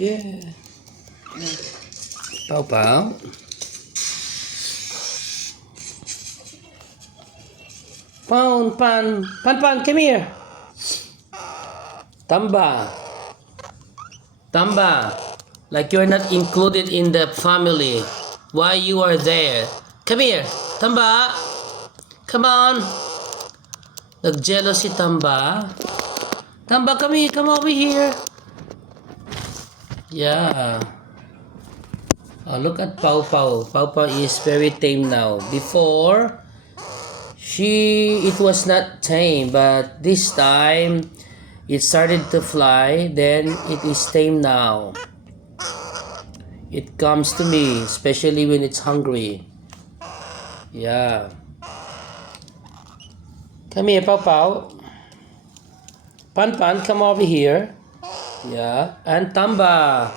Yeah. Pau Pau. Pan, come here. Tamba. Tamba. Like you're not included in the family. Why you are there? Come here. Tamba. Come on. Nag-jealous si Tamba. Tamba, come here. Come over here. Yeah. Oh, look at Pau Pau. Pau Pau is very tame now. Before, it was not tame, but this time, it started to fly. Then it is tame now. It comes to me, especially when it's hungry. Yeah. Come here, Pau Pau. Pan, come over here. Yeah. And Tamba.